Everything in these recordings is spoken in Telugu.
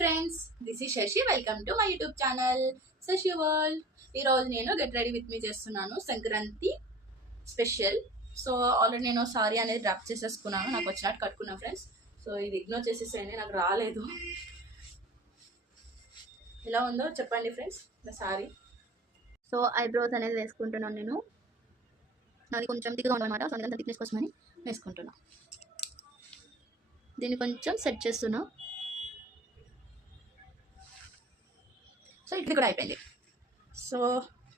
Friends, this is Shashi. Welcome to my YouTube channel Shashi World. ఈరోజు నేను గెట్ రెడీ విత్ మీ చేస్తున్నాను, సంక్రాంతి స్పెషల్. సో ఆల్రెడీ నేను సారీ అనేది డ్రాప్ చేసేసుకున్నాను, నాకు వచ్చినట్టు కట్టుకున్నాను ఫ్రెండ్స్. సో ఇది ఇగ్నోర్ చేసేసేయండి, నాకు రాలేదు. ఎలా ఉందో చెప్పండి ఫ్రెండ్స్ నా సారీ. సో ఐబ్రోస్ అనేది వేసుకుంటున్నాను నేను, అది కొంచెం దిగుగా ఉందన్నమాట. సో అందుకంతా థిక్నెస్ కోసమని వేసుకుంటున్నాను. దీన్ని కొంచెం సెట్ చేస్తున్నా. సో ఇది కూడా అయిపోయింది. సో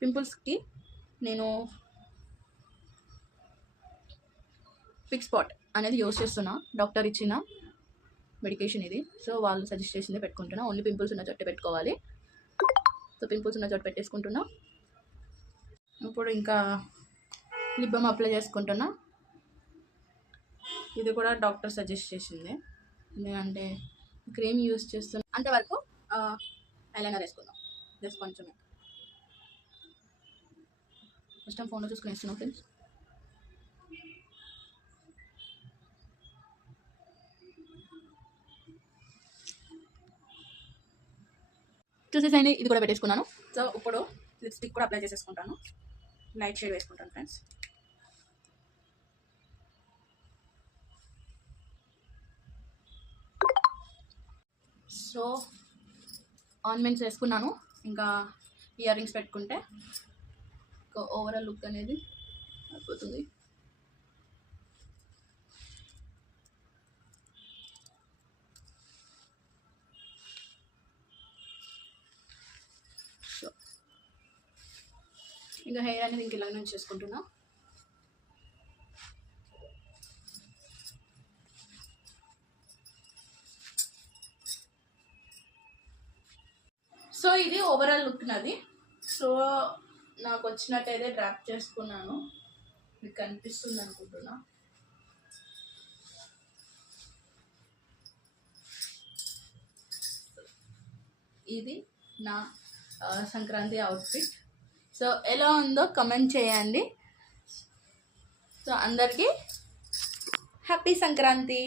పింపుల్స్కి నేను పిక్ స్పాట్ అనేది యూస్ చేస్తున్నా, డాక్టర్ ఇచ్చిన మెడికేషన్ ఇది. సో వాళ్ళు సజెస్ట్ చేసింది పెట్టుకుంటున్నా. ఓన్లీ పింపుల్స్ ఉన్న చోట పెట్టుకోవాలి. సో పింపుల్స్ ఉన్న చోట పెట్టేసుకుంటున్నా. ఇప్పుడు ఇంకా లిప్ బామ్ అప్లై చేసుకుంటున్నా. ఇది కూడా డాక్టర్ సజెస్ట్ చేసింది, ఎందుకంటే క్రీమ్ యూస్ చేస్తున్నా. అంతవరకు ఐలైనర్ వేసుకుందాం. జస్ట్ కొంచెమే ఫస్ట్ టైం ఫోన్లో చూసుకుని వేస్తున్నాం ఫ్రెండ్స్. చూసేసండి, ఇది కూడా పెట్టేసుకున్నాను. సో ఇప్పుడు లిప్స్టిక్ కూడా అప్లై చేసేసుకుంటాను. లైట్ షేడ్ వేసుకుంటాను ఫ్రెండ్స్. సో ఆర్నమెంట్స్ వేసుకున్నాను, ఇంకా ఇయర్ రింగ్స్ పెట్టుకుంటే ఓవరాల్ లుక్ అనేది అయిపోతుంది. సో ఇంకా హెయిర్ అనేది ఇంక ఇలాగ నుంచి చేసుకుంటున్నా. సో ఇది ఓవరాల్ లుక్ నాది. సో నాకు వచ్చినట్టయితే డ్రాప్ చేసుకున్నాను, మీకు కనిపిస్తుంది అనుకుంటున్నా. ఇది నా సంక్రాంతి అవుట్ఫిట్. సో ఎలా ఉందో కమెంట్ చేయండి. సో అందరికీ happy Sankranti.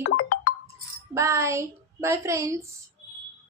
Bye bye friends.